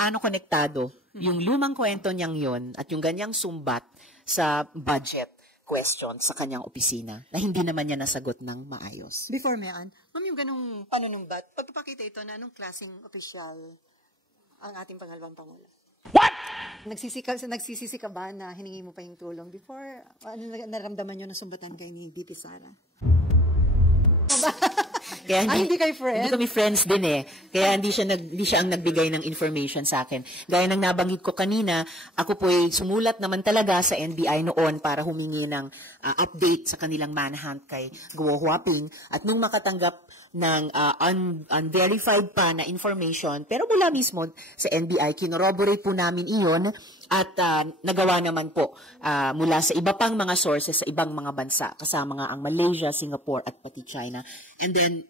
paano konektado yung lumang kwento niyang yon at yung ganyang sumbat sa budget question sa kanyang opisina na hindi naman niya nasagot ng maayos. Before Mayan, ma'am, yung ganung panunumbat, pagpapakita ito na anong klaseng opisyal ang ating pangalawang Pangulo? What? Nagsisisi ka ba na hiningi mo pa yung tulong before? Ano naramdaman nyo na sumbatan kayo ni BP Sara? Kaya hindi kayo friends? Hindi kami friends din eh. Kaya hindi siya ang nagbigay ng information sa akin. Gaya ng nabanggit ko kanina, ako po ay sumulat naman talaga sa NBI noon para humingi ng update sa kanilang manhunt kay Guo Huaping. At nung makatanggap ng unverified pa na information, pero mula mismo sa NBI, kinorroborate po namin iyon at nagawa naman po mula sa iba pang mga sources sa ibang mga bansa, kasama nga ang Malaysia, Singapore at pati China. And then,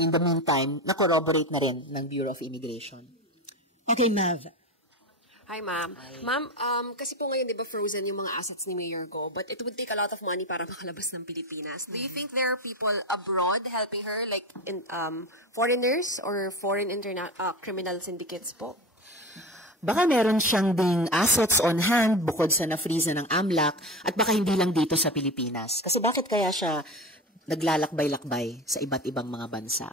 in the meantime, na-corroborate na rin ng Bureau of Immigration. Okay, Mav. Hi, ma'am. Ma'am, kasi po ngayon, di ba, frozen yung mga assets ni Mayor Go, but it would take a lot of money para makalabas ng Pilipinas. Do you think there are people abroad helping her, like foreigners or foreign criminal syndicates po? Baka meron siyang ding assets on hand bukod sa na-freeze ng AMLAC at baka hindi lang dito sa Pilipinas. Kasi bakit kaya siya naglalakbay-lakbay sa iba't ibang mga bansa?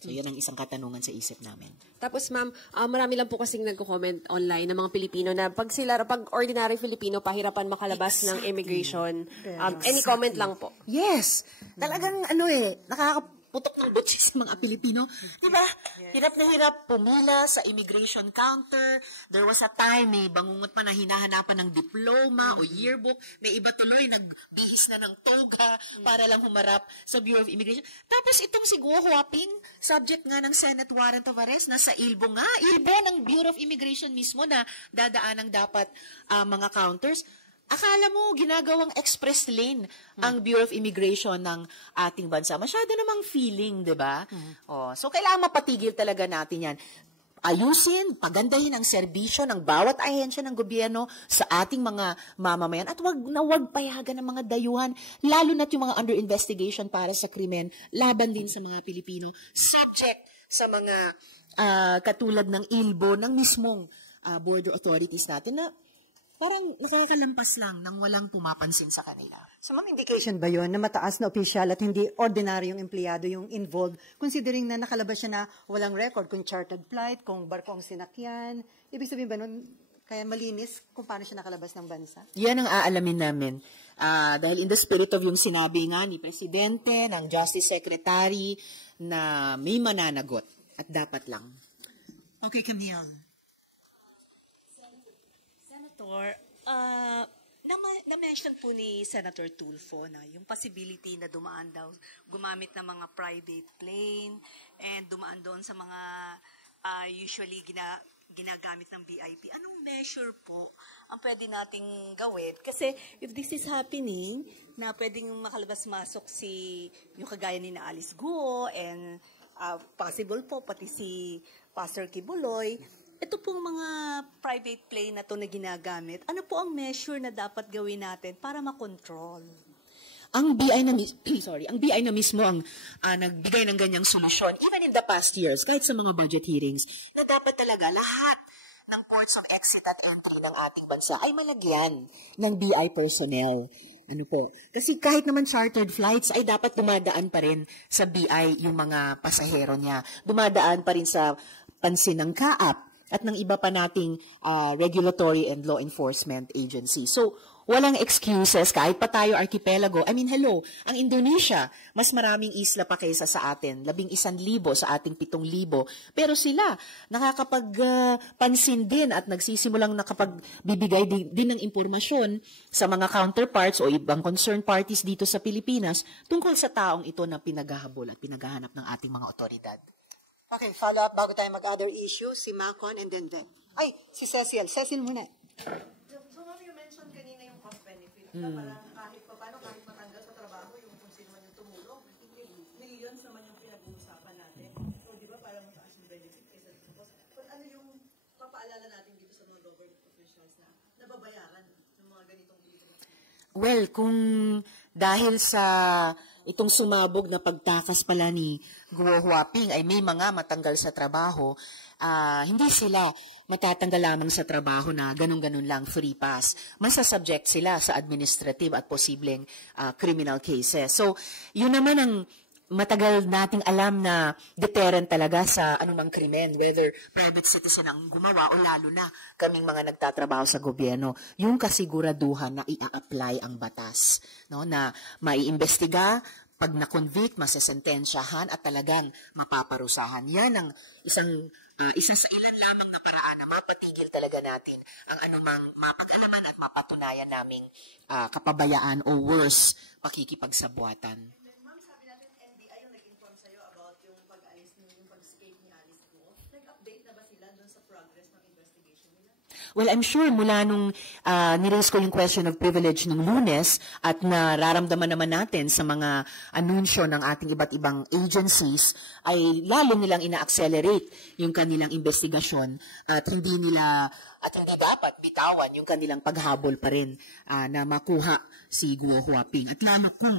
So, yan ang isang katanungan sa isip namin. Tapos, ma'am, marami lang po kasing nagko-comment online ng mga Pilipino na pag ordinary Filipino, pahirapan makalabas ng immigration. Any comment lang po? Yes. Talagang, nakakaputok ng butsi sa mga Pilipino. Diba? Hirap na hirap pumila sa immigration counter. There was a time, may bangungot pa na hinahanapan ng diploma o yearbook. May iba tuloy nagbihis na ng toga para lang humarap sa Bureau of Immigration. Tapos itong si Guo Huaping, subject nga ng Senate warrant of arrest, nasa ilbo nga. Ilbo ng Bureau of Immigration mismo na dadaan ng dapat mga counters. Akala mo, ginagawang express lane ang Bureau of Immigration ng ating bansa. Masyado namang feeling, di ba? So, kailangan mapatigil talaga natin yan. Ayusin, pagandahin ang serbisyo ng bawat ahensya ng gobyerno sa ating mga mamamayan at wag payagan ng mga dayuhan, lalo na yung mga under investigation para sa krimen, laban din sa mga Pilipino, subject sa mga katulad ng ilbo ng mismong border authorities natin na parang nakakalampas lang nang walang pumapansin sa kanila. So, ma'am, indication ba yun na mataas na opisyal at hindi ordinaryong empleyado yung involved, considering na nakalabas siya na walang record kung chartered flight, kung barko ang sinakyan? Ibig sabihin ba nun, kaya malinis kung paano siya nakalabas ng bansa? Yan ang aalamin namin. Dahil in the spirit of yung sinabi nga ni Presidente, ng Justice Secretary, na may mananagot at dapat lang. Okay, Camille. Senator, na-mention po ni Senator Tulfo na yung possibility na dumaan daw, gumamit ng mga private plane and dumaan doon sa mga usually ginagamit ng VIP. Anong measure po ang pwede nating gawin? Kasi if this is happening, na pwedeng makalabas-masok yung kagaya ni na Alice Guo and possible po pati si Pastor Kibuloy, ito pong mga private plane na ito na ginagamit, ano po ang measure na dapat gawin natin para makontrol? Ang BI na mismo ang nagbigay ng ganyang solusyon, even in the past years, kahit sa mga budget hearings, na dapat talaga lahat ng ports of exit at entry ng ating bansa ay malagyan ng BI personnel. Ano po? Kasi kahit naman chartered flights ay dapat dumadaan pa rin sa BI yung mga pasahero niya. Dumadaan pa rin sa pansin ng CAAP at ng iba pa nating regulatory and law enforcement agency. So, walang excuses kahit pa tayo archipelago. I mean, hello, ang Indonesia, mas maraming isla pa kaysa sa atin. 11,000 sa ating 7,000. Pero sila, nakakapagpansin din at nagsisimulang nakapagbibigay din ng impormasyon sa mga counterparts o ibang concerned parties dito sa Pilipinas tungkol sa taong ito na pinaghahabol at pinaghahanap ng ating mga otoridad. Okay, follow up bago tayo mag-other issue, si Macon and then Ven. Ay, si Cecil. Cecil muna. So, ma'am, you mentioned kanina yung cost benefit. Na parang kahit matanggal sa trabaho, yung kung sino man yung tumulong, millions naman yung pinag-uusapan natin. So, di ba, parang mataas yung benefit kaysa sa cost. But ano yung papaalala natin dito sa mga government officials na nababayaran ng mga ganitong illegal? Well, kung dahil sa itong sumabog na pagtakas pala ni Guo Huaping ay may mga matanggal sa trabaho, hindi sila matatanggal lamang sa trabaho na ganun-ganun lang, free pass. Masasubject sila sa administrative at posibleng criminal cases. So, yun naman ang matagal nating alam na deterrent talaga sa anumang krimen, whether private citizen ang gumawa o lalo na kaming mga nagtatrabaho sa gobyerno, yung kasiguraduhan na i-apply ang batas, no, na maiimbestiga, pag na-convict, masesentensyahan at talagang mapaparusahan. Yan ang isa sa ilan lamang na paraan na mapatigil talaga natin ang anumang mapagalaman at mapatunayan naming kapabayaan o worse, pakikipagsabuatan. Ma'am, sabi natin NBI yung nag-inform sa'yo about yung pag-alis yung pag-escape ni Alice Guo. Nag-update na ba sila dun sa progress ng investigation nila? Well, I'm sure mula nung niraise ko yung question of privilege nung Lunes at nararamdaman naman natin sa mga anunsyo ng ating iba't ibang agencies ay lalo nilang ina-accelerate yung kanilang investigasyon at hindi dapat bitawan yung kanilang paghabol pa rin na makuha si Guo Huaping. At lalo kung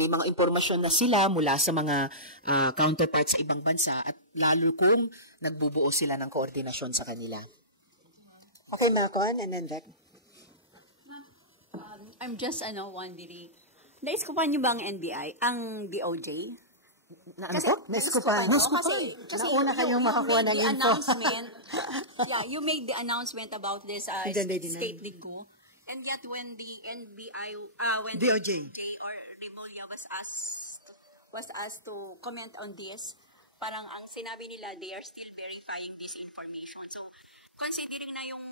may mga impormasyon na sila mula sa mga counterparts sa ibang bansa at lalo kung nagbubuo sila ng koordinasyon sa kanila. Okay, Malcon, and then Vic. I'm just wondering, naiskupan niyo ba ang NBI, ang DOJ? Naiskupan. Nauna kayong makakuha ng info. Announcement, you made the announcement about this then they denied. state Ligo. And yet when the NBI, when DOJ or Remulla was asked to comment on this, parang ang sinabi nila, they are still verifying this information. So, considering na yung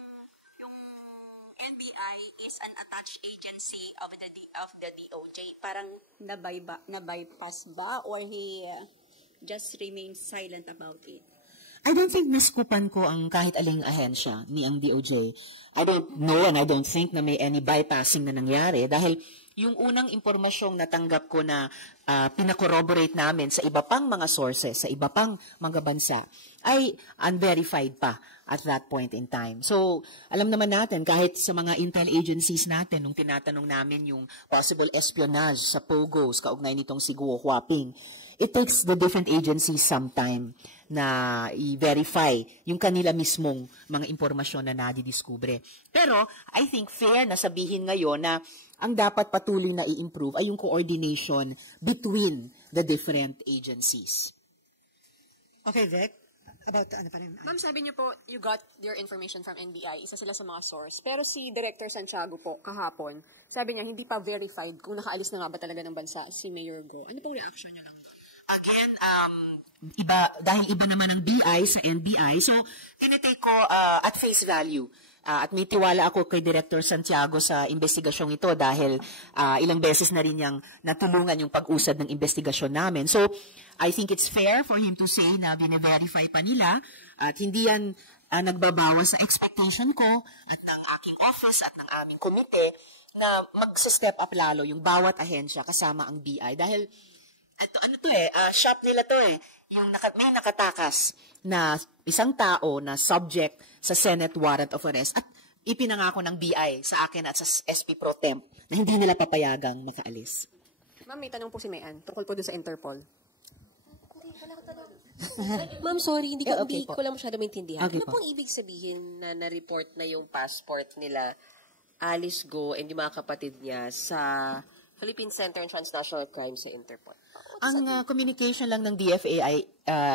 NBI is an attached agency of the DOJ, parang na-bypass ba or he just remains silent about it? I don't think naskupan ko ang kahit aling ahensya ni ang DOJ. I don't know and I don't think na may any bypassing na nangyari dahil yung unang impormasyong natanggap ko na pinakorroborate namin sa iba pang mga sources, sa iba pang mga bansa, ay unverified pa at that point in time. So, alam naman natin, kahit sa mga intel agencies natin, nung tinatanong namin yung possible espionage sa POGOs, kaugnay nitong si Guo Huaping, it takes the different agencies some time na i-verify yung kanila mismong mga impormasyon na nadidiskubre. Pero, I think fair na sabihin ngayon na ang dapat patuloy na i-improve ay yung coordination between the different agencies. Okay, Vic. About ano pa rin? Ma'am, sabi niyo po, you got your information from NBI. Isa sila sa mga source. Pero si Director Santiago po, kahapon, sabi niya, hindi pa verified kung nakaalis na nga ba talaga ng bansa si Mayor Go. Ano pong reaction niyo lang? Again, dahil iba naman ang BI sa NBI, so tinitake ko at face value. At may tiwala ako kay Director Santiago sa investigasyong ito dahil ilang beses na rin niyang natulungan yung pag-usad ng investigasyon namin. So, I think it's fair for him to say na bine-verify pa nila at hindi yan nagbabawas sa expectation ko at ng aking office at ng aming komite na mag-step up lalo yung bawat ahensya kasama ang BI. Dahil, shop nila to yung may nakatakas na isang tao na subject sa Senate warrant of arrest at ipinangako ng BI sa akin at sa SP Pro Temp na hindi nila papayagang makaalis. Ma'am, may tanong po si Mayan tungkol po doon sa Interpol. Ma'am, sorry, hindi ko lang masyado maintindihan. Okay ano pong ibig sabihin na na-report na yung passport nila, Alice Go and yung mga kapatid niya sa Philippine Center on Transnational Crime sa Interpol? Ang communication lang ng DFA ay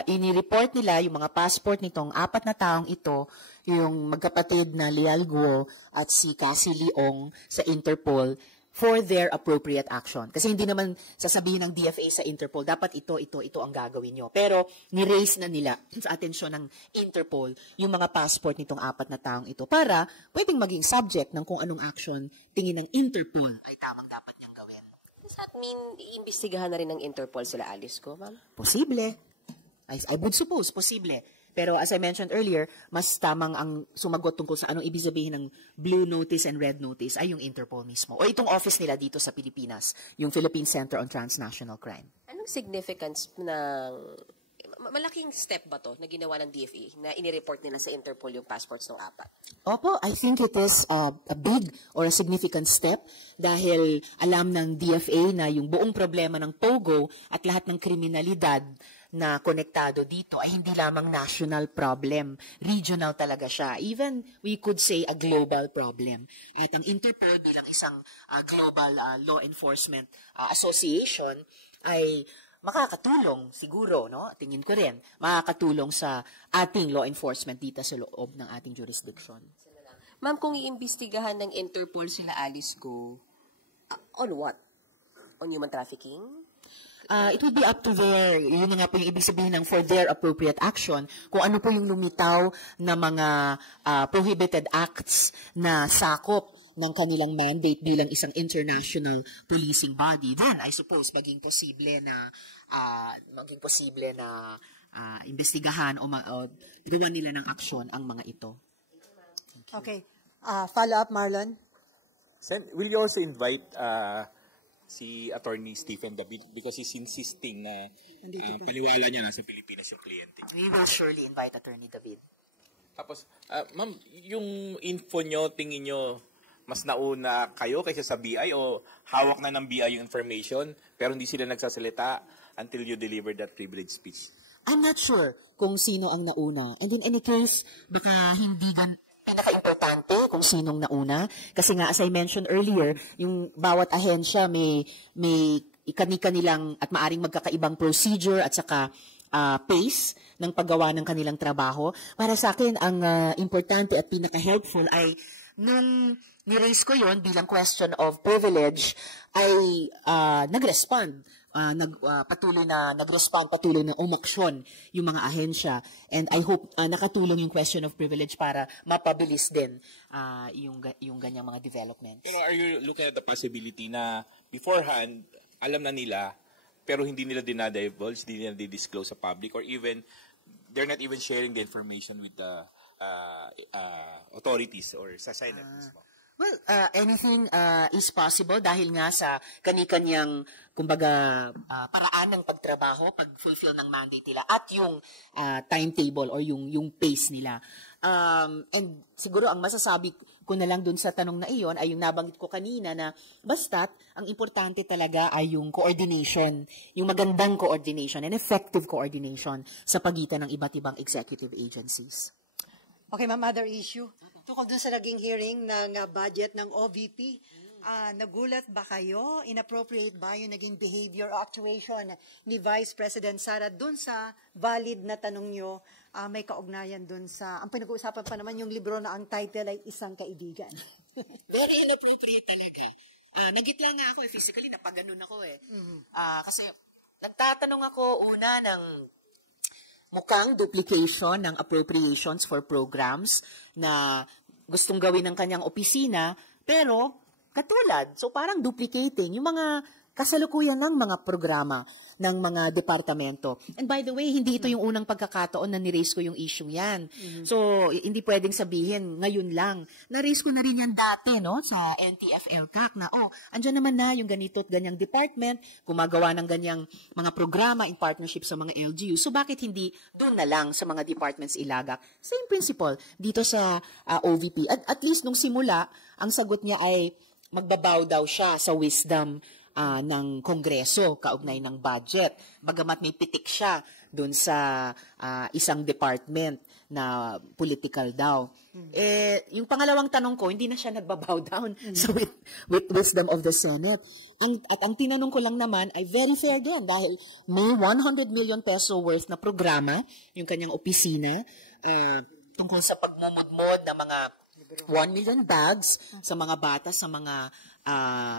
ini-report nila yung mga passport nitong 4 na taong ito, yung magkapatid na Leal Guo at si Cassie Leong sa Interpol for their appropriate action. Kasi hindi naman sasabihin ng DFA sa Interpol, dapat ito ang gagawin nyo. Pero ni-raise na nila sa atensyon ng Interpol yung mga passport nitong 4 na taong ito para pwedeng maging subject ng kung anong action tingin ng Interpol ay tamang dapat niyang gawin. Does that mean iimbestigahan na rin ng Interpol sila Alice Go, ma'am? Posible. I would suppose, posible. Pero as I mentioned earlier, mas tamang ang sumagot tungkol sa anong ibig sabihin ng blue notice and red notice ay yung Interpol mismo. O itong office nila dito sa Pilipinas, yung Philippine Center on Transnational Crime. Anong significance ng... Malaking step ba to na ginawa ng DFA na inireport nila sa Interpol yung passports ng 4? Opo, I think it is a big or a significant step dahil alam ng DFA na yung buong problema ng POGO at lahat ng kriminalidad na konektado dito ay hindi lamang national problem. Regional talaga siya. Even, we could say, a global problem. At ang Interpol bilang isang global law enforcement association ay makakatulong siguro, no? Tingin ko rin, makakatulong sa ating law enforcement dito sa loob ng ating jurisdiction. Ma'am, kung iimbestigahan ng Interpol sila Alice Go, on what? On human trafficking? It would be up to their, yun na nga po yung ibig sabihin ng for their appropriate action, kung ano po yung lumitaw na mga prohibited acts na sakop ng kanilang mandate bilang isang international policing body, then I suppose maging posible na imbestigahan o gawan nila ng aksyon ang mga ito. Okay. Follow up, Marlon? Will you also invite si Attorney Stephen David because he's insisting na paniwala niya nasa Pilipinas yung kliyente? We will surely invite Attorney David. Tapos, ma'am, yung info nyo, tingin nyo, mas nauna kayo kaysa sa BI o hawak na ng BI yung information pero hindi sila nagsasalita until you deliver that privileged speech? I'm not sure kung sino ang nauna. And in any case, baka hindi pinaka-importante kung sinong nauna. Kasi nga, as I mentioned earlier, yung bawat ahensya may kanilang at maaring magkakaibang procedure at saka pace ng paggawa ng kanilang trabaho. Para sa akin, ang importante at pinaka-helpful ay nung ni-raise ko yon bilang question of privilege, ay nag-respond. Patuloy na umaksyon yung mga ahensya. And I hope nakatulong yung question of privilege para mapabilis din yung ganyang mga developments. Pero are you looking at the possibility na beforehand, alam na nila, pero hindi nila dinadivulge, hindi nila di-disclose sa public, or even, they're not even sharing the information with the authorities or sa Senate mismo? Well, anything is possible dahil nga sa kani-kanyang, kumbaga, paraan ng pagtrabaho, pag-fulfill ng mandate nila at yung timetable or yung pace nila. And siguro ang masasabi ko na lang dun sa tanong na iyon ay yung nabanggit ko kanina na basta't ang importante talaga ay yung coordination, yung magandang coordination and effective coordination sa pagitan ng iba't ibang executive agencies. Okay, ma'am, other issue. Tukol dun sa naging hearing ng budget ng OVP, nagulat ba kayo? Inappropriate ba yung naging behavior or actuation ni Vice President Sara dun sa valid na tanong nyo? May kaugnayan dun sa, ang pinag-uusapan pa naman yung libro na ang title ay Isang Kaibigan. Very inappropriate talaga. Nagitla nga ako physically, napaganon ako kasi nagtatanong ako una ng mukhang duplication ng appropriations for programs na gustong gawin ng kanyang opisina, pero katulad, so parang duplicating yung mga kasalukuyan ng mga programa ng mga departamento. And by the way, hindi ito yung unang pagkakataon na ni-raise ko yung issue yan. So, hindi pwedeng sabihin ngayon lang. Na-raise ko na rin yan dati, no, sa NTF-LCAC na, andyan naman na yung ganito at ganyang department, gumagawa ng ganyang mga programa in partnership sa mga LGU. So, bakit hindi doon na lang sa mga departments ilagak? Same principle dito sa OVP. At least nung simula, ang sagot niya ay magbabaw daw siya sa wisdom ng Kongreso kaugnay ng budget. Bagamat may pitik siya doon sa isang department na political daw. Yung pangalawang tanong ko, hindi na siya nagbabow down sa with wisdom of the Senate. At ang tinanong ko lang naman ay very fair din dahil may 100 million peso worth na programa yung kanyang opisina tungkol sa pagmumudmod ng mga 1 million bags sa mga bata sa mga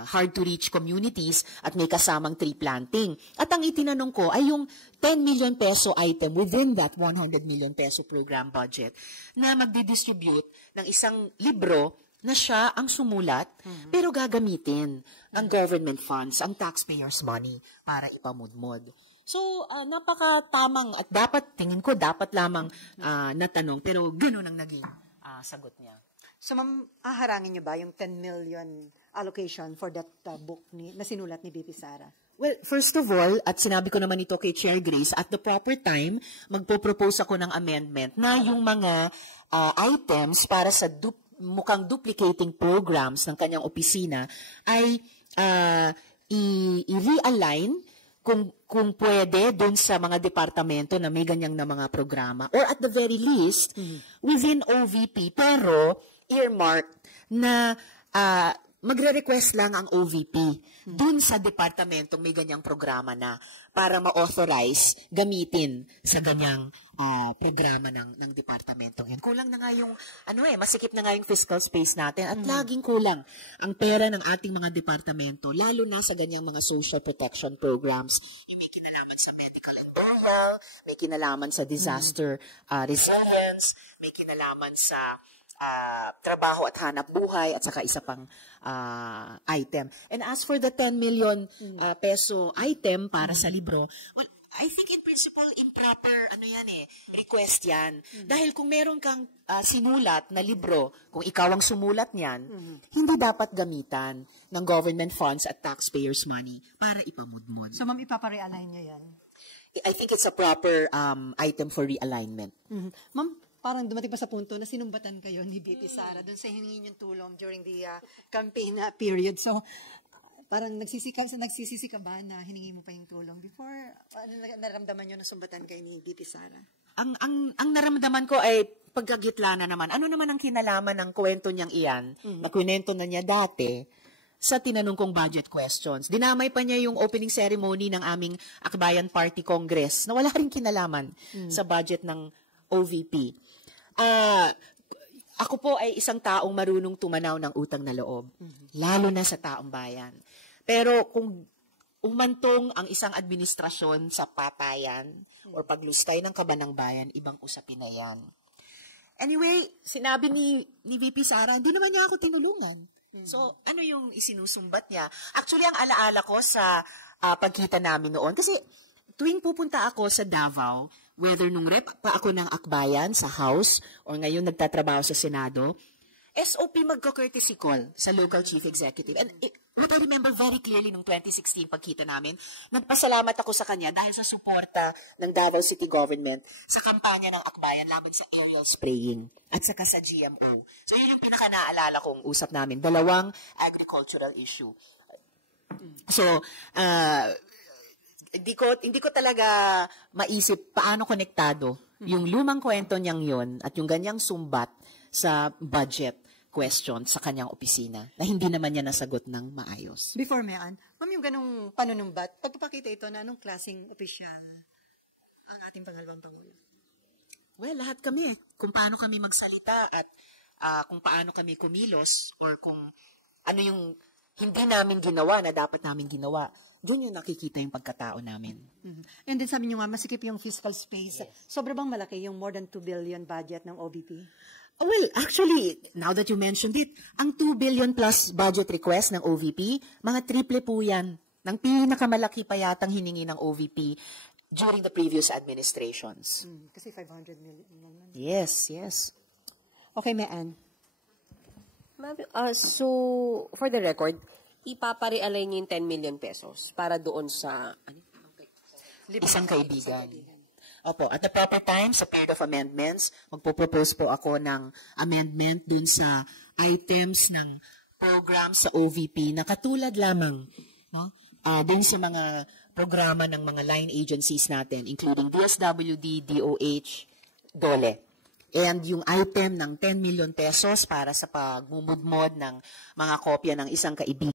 hard-to-reach communities at may kasamang tree planting. At ang itinanong ko ay yung 10 million peso item within that 100 million peso program budget na magdi-distribute ng isang libro na siya ang sumulat pero gagamitin ng government funds, ang taxpayers' money para ipamudmod. So, napakatamang at tingin ko dapat lamang natanong pero gano'n ang naging sagot niya. So, ma'am, haharangin niyo ba yung 10 million allocation for that book na sinulat ni BP Sara? Well, first of all, at sinabi ko naman ito kay Chair Grace, at the proper time, magpo-propose ako ng amendment na yung mga items para sa mukhang duplicating programs ng kanyang opisina ay i-realign kung pwede dun sa mga departamento na may ganyang na mga programa, or at the very least within OVP, pero earmarked na magre-request lang ang OVP dun sa departamentong may ganyang programa na para ma-authorize gamitin sa ganyang programa ng departamentong yun. Kulang na nga yung, masikip na nga yung fiscal space natin at laging kulang ang pera ng ating mga departamento, lalo na sa ganyang mga social protection programs. Yung may kinalaman sa medical and burial, may kinalaman sa disaster resilience, may kinalaman sa trabaho at hanap buhay at saka isa pang item. And as for the 10 million peso item para sa libro, well, I think in principle, improper, request yan. Dahil kung meron kang sinulat na libro, kung ikaw ang sumulat niyan, hindi dapat gamitan ng government funds at taxpayers' money para ipamudmod. So, ma'am, ipapa-realign nyo yan? I think it's a proper item for realignment. Ma'am, parang dumating pa sa punto na sinumbatan kayo ni BP Sara doon sa hiningi niyong tulong during the campaign period. So, parang nagsisisi ka ba na hiningi mo pa yung tulong before? Ano naramdaman niyo na sumbatan kayo ni BP Sara? Ang naramdaman ko ay pagkagitla na naman. Ano naman ang kinalaman ng kwento niyang iyan, na kwento na niya dati, sa tinanong kong budget questions. Dinamay pa niya yung opening ceremony ng aming Akbayan Party Congress na wala rin kinalaman sa budget ng OVP. Ako po ay isang taong marunong tumanaw ng utang na loob, lalo na sa taong bayan. Pero kung umantong ang isang administrasyon sa patayan or paglustay ng kaban ng bayan, ibang usapin na yan. Anyway, sinabi ni VP Sara, hindi naman niya ako tinulungan. So, ano yung isinusumbat niya? Actually, ang alaala ko sa pagkita namin noon, kasi tuwing pupunta ako sa Davao, whether nung rep pa ako ng Akbayan sa House or ngayon nagtatrabaho sa Senado, SOP magko-courtesy call sa local chief executive. And what I remember very clearly nung 2016 pagkita namin, nagpasalamat ako sa kanya dahil sa suporta ng Davao City Government sa kampanya ng Akbayan laban sa aerial spraying at saka sa GMO. So yun yung pinaka-naalala kong usap namin. Dalawang agricultural issue. So, hindi ko talaga maisip paano konektado yung lumang kwento niyang yon at yung ganyang sumbat sa budget question sa kanyang opisina na hindi naman niya nasagot ng maayos. Before Mayan, ma'am, yung ganong panunumbat, pagpapakita ito na anong klaseng opisyal ang ating pangalawang Pangulo? Well, lahat kami. Kung paano kami magsalita at kung paano kami kumilos or kung ano yung hindi namin ginawa na dapat namin ginawa, doon yung nakikita yung pagkatao namin. And then sabi niyo nga, masikip yung fiscal space. Yes. Sobra bang malaki yung more than 2 billion budget ng OVP? Well, actually, now that you mentioned it, ang 2 billion plus budget request ng OVP, mga triple po yan ng pinakamalaki pa yatang hiningi ng OVP during the previous administrations. Kasi 500 million. Yes. Okay, Mayan. Ma'am, so, for the record, ipapa-realign niyo yung 10 million pesos para doon sa isang kaibigan. Opo, at the proper time, sa period of amendments, magpo-propose po ako ng amendment dun sa items ng program sa OVP na katulad lamang dun sa mga programa ng mga line agencies natin, including DSWD, DOH, DOLE. And yung item ng 10 million pesos para sa pagmumudmod ng mga kopya ng isang kaibigan.